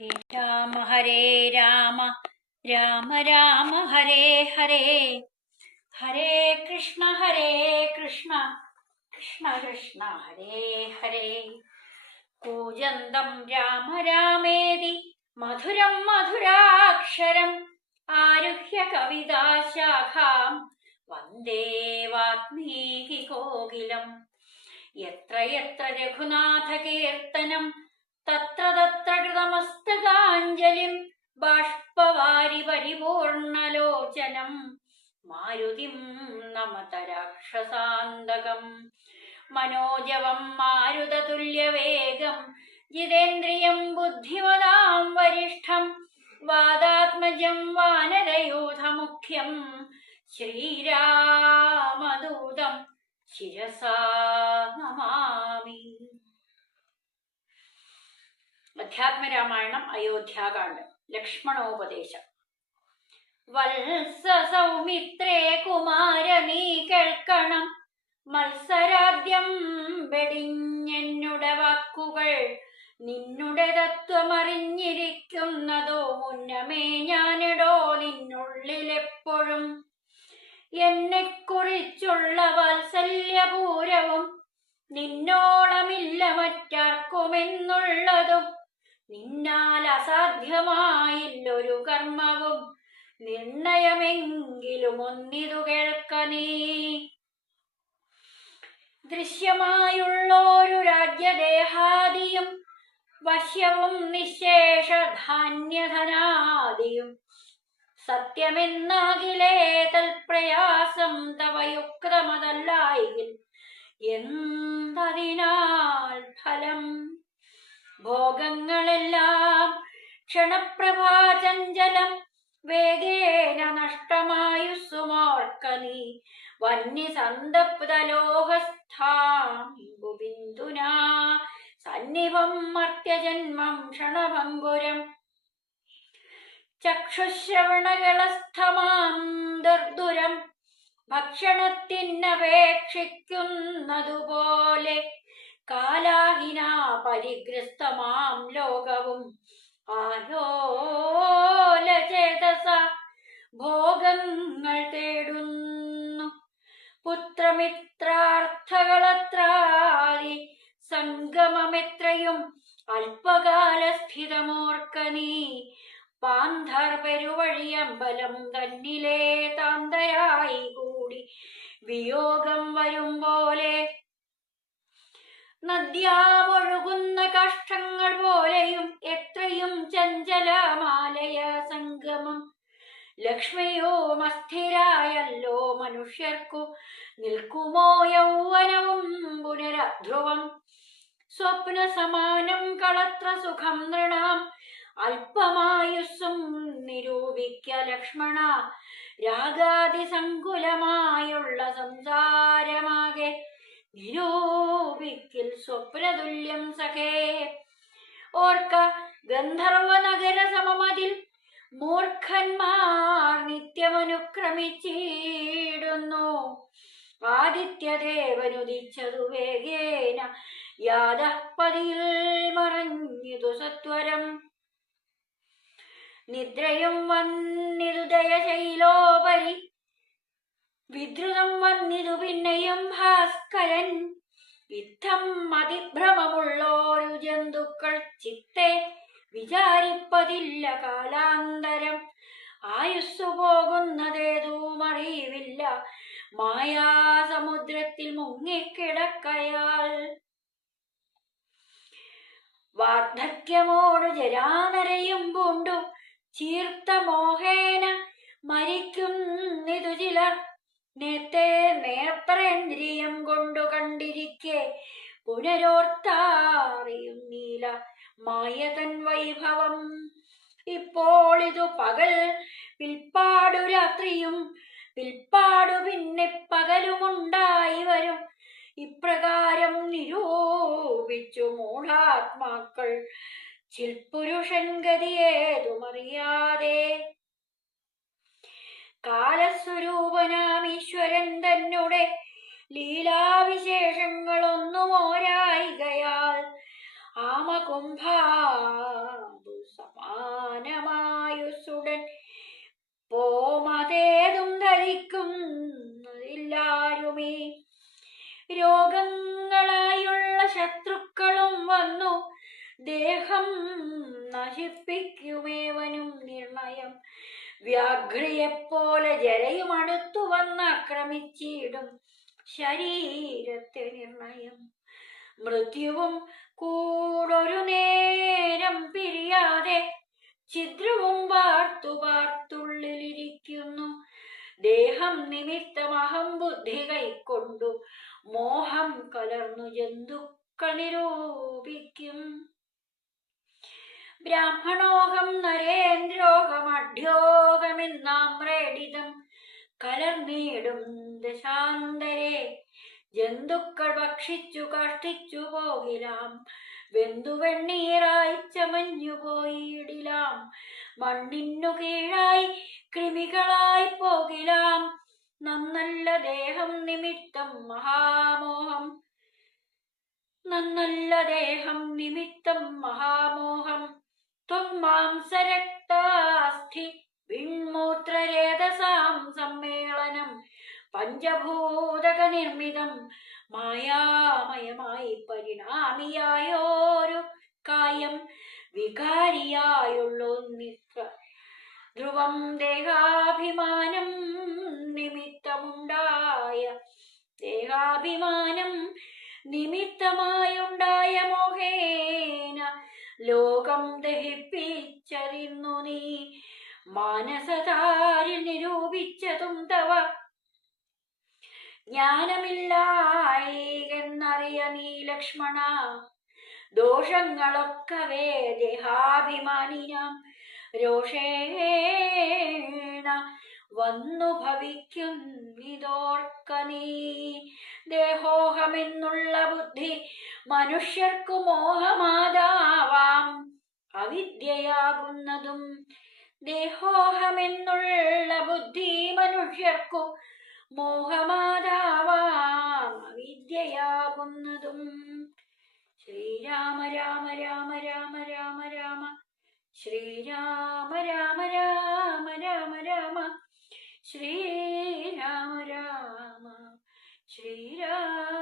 ഹേ രാമ ഹരേ രാമ രാമ രാമ ഹരേ ഹരേ ഹരേ കൃഷ്ണ കൃഷ്ണ കൃഷ്ണ ഹരേ ഹരേ കൂജന്തം രാമ രാമേതി മധുരം മധുരാക്ഷരം ആരുഹ്യ കവിതാശാഖാം വന്ദേ വാൽമീകി കോകിലം. യത്ര യത്ര രഘുനാഥ കീർത്തനം തത്ര തത്ര കൃതമസ്തകാഞ്ജലിം ബാഷ്പവാരി പരിപൂർണലോചനം മാരുതിം നമത രാക്ഷസാന്തകം. മനോജവം മാരുതതുല്യവേഗം ജിതേന്ദ്രിയം ബുദ്ധിമതാം വരിഷ്ഠം വാദാത്മജം വാനരയൂഥമുഖ്യം ശ്രീരാമദൂതം ശിരസാ നമാമി. അധ്യാത്മരാമായണം അയോധ്യാകാന്ഡം. ലക്ഷ്മണോപദേശം. വത്സ സൗമിത്രേ കുമാര നീ കേൾക്കണം, മത്സരാദ്യം വെടിഞ്ഞെന്നുടെ വാക്കുകൾ. നിന്നുടെ തത്വമറിഞ്ഞിരിക്കുന്നതോ മുന്നമേ ഞാനിടോ നിന്നുള്ളിലെപ്പോഴും. എന്നെക്കുറിച്ചുള്ള വാത്സല്യപൂരവും നിന്നോളമില്ല മറ്റാർക്കുമെന്നുള്ളതും. നിന്നാൽ അസാധ്യമായില്ലൊരു കർമ്മവും നിർണയമെങ്കിലും ഒന്നിതു കേൾക്ക നീ. ദൃശ്യമായുള്ളൊരു രാജ്യദേഹാദിയും വശ്യവും നിശേഷ ധാന്യധനാദിയും സത്യമെന്നാകിലേ തൽപ്രയാസം തവ യുക്തമതല്ലായിൽ എന്തതിനാൽ ഫലം. ഭോഗങ്ങളെല്ലാം ക്ഷണപ്രഭാചഞ്ചലം വേഗേന നഷ്ടമായുസ്സുമോർക്ക നീ. വന്യസന്തപ്തലോഹസ്ഥാംബുബിന്ദുനാ സന്നിഭം മർത്യജന്മം ക്ഷണഭംഗുരം. ചക്ഷുശ്രവണകളസ്ഥമാം ദർദുരം ഭക്ഷണത്തിനപേക്ഷിക്കുന്നതുപോലെ കാലാഹിനാ പരിഗ്രസ്തമാം ലോകവും ആലോലചേതസ ഭോഗങ്ങൾ തേടുന്നു. പുത്രമിത്രാർത്ഥകളത്രാദി സംഗമമെത്രയും അല്പകാലസ്ഥിതമോർക്ക നീ. പാന്ധാർ പെരുവഴിയമ്പലം തന്നിലേ താന്തയായി കൂടി വിയോഗം വരും പോലെ നദ്യാമൊഴുകുന്ന കാഷ്ഠങ്ങൾ പോലെയും എത്രയും ചഞ്ചലമാലയ സംഗമം. ലക്ഷ്മിയും അസ്ഥിരായല്ലോ മനുഷ്യർക്കു നിൽക്കുമോ യൗവനവും പുനരധ്രുവം. സ്വപ്ന സമാനം കളത്ര സുഖം നൃണാം അല്പമായുസ്സും നിരൂപിക്ക ലക്ഷ്മണ. രാഗാതിസങ്കുലമായുള്ള സംസാരമാകെ നിരൂപിക്കിൽ സ്വപ്നതുല്യം സഖേ. ഓർക്ക ഗന്ധർവ നഗര സമമതിൽ മൂർഖന്മാർ നിത്യമനുക്രമിച്ചിടുന്നു. ആദിത്യദേവനുദിച്ചതു വേഗേന യാദപതിയിൽ മറഞ്ഞിതു സത്വരം. നിദ്രയും വന്നിതു ദയശൈലോപരി വിദ്രുതം വന്നിതു പിന്നെയും ഭാസ്കരൻ. യുദ്ധം അതിഭ്രമമുള്ളോരു ജന്തുക്കൾ ചിത്തെ വിചാരിപ്പതില്ല കാലാന്തരം. ആയുസ്സു പോകുന്നതേതും അറിവില്ല മായാസമുദ്രത്തിൽ മുങ്ങിക്കിടക്കയാൽ. വാർദ്ധക്യമോടു ജരാനരയും പൂണ്ടു ചീർത്ത മോഹേന മരിക്കുന്നിതു ചിലർ. നേരത്തെ നേത്രേന്ദ്രിയം കൊണ്ടു കണ്ടിരിക്കെ പുനരോർത്താറിയുന്നീല മായതൻ വൈഭവം. ഇപ്പോൾ ഇതു പകൽ, പിൽപ്പാടു രാത്രിയും, പിൽപ്പാടു പിന്നെ പകലുമുണ്ടായി വരും. ഇപ്രകാരം നിരൂപിച്ചു മൂഢാത്മാക്കൾ ചിൽപുരുഷൻ ഗതിയേതുമറിയാതെ. കാലസ്വരൂപനാം ഈശ്വരൻ തന്നെ ലീലാവിശേഷങ്ങളൊന്നുമോരായികയാൽ ആമകുംഭാ സമാനമായുസുടൻ പോമതേതും ധരിക്കുന്നതില്ലാരുമേ. രോഗങ്ങളായുള്ള ശത്രുക്കളും വന്നു ദേഹം നശിപ്പിക്കുമേവനും നിർണയം. വ്യാഘ്രയെപ്പോലെ ജരയും അടുത്തു വന്നാക്രമിച്ചിടും ശരീരത്തെ നിർണയം. മൃത്യുവും കൂടൊരു നേരം പിരിയാതെ ഛിദ്രവും പാർത്തു പാർത്തുള്ളിലിരിക്കുന്നു. ദേഹം നിമിത്തമഹം ബുദ്ധി കൈക്കൊണ്ടു മോഹം കലർന്നു ജന്തുക്കൾ നിരൂപിക്കും. ബ്രാഹ്മണോഹം നരേന്ദ്രോഹമഢ്യോഹമെന്നാമ്രേഡിതം കലർന്നിടും ദശാന്തരെ. ജന്തുക്കൾ ഭക്ഷിച്ചു കഷ്ടിച്ചു പോകിലാം, വെന്തുവെണ്ണീറായി ചമഞ്ഞു പോയിടിലാം. മണ്ണിനു കീഴായി കൃമികളായി പോകിലാം, നന്നല്ല ദേഹം നിമിത്തം മഹാമോഹം. നന്നല്ല ദേഹം നിമിത്തം മഹാമോഹം. ത്വന്മാംസരക്താസ്ഥി വിൺമൂത്രരേതസാം സമ്മേളനം പഞ്ചഭൂതക നിർമ്മിതം മായാമയമായി പരിണാമിയായോരു കായം വികാരിയായുള്ളൊന്നിത്ര ധ്രുവം ദേഹാഭിമാനം നിമിത്തമായുണ്ടായ മോഹേന ലോകം ദഹിപ്പിച്ചതിന്നു നീ മാനസതാരിൽ നിരൂപിച്ചതും തവ ജ്ഞാനമില്ലായെന്നറിയ നീ ലക്ഷ്മണ. ദോഷങ്ങളൊക്കവേ ദേഹാഭിമാനിനാം രോഷേണ വന്നു ഭവിക്കുന്നിതോർക്ക നീ. ദേഹോഹമെന്നുള്ള ബുദ്ധി മനുഷ്യർക്കു മോഹമാതാവാം അവിദ്യയാകുന്നതും. ദേഹോഹമെന്നുള്ള ബുദ്ധി മനുഷ്യർക്കു മോഹമാതാവാം അവിദ്യയാകുന്നതും. ശ്രീരാമ രാമ രാമ രാമ രാമ രാമ ശ്രീരാമ രാമ രാമ രാമ രാമ ശ്രീരാമ രാമ ശ്രീരാമ.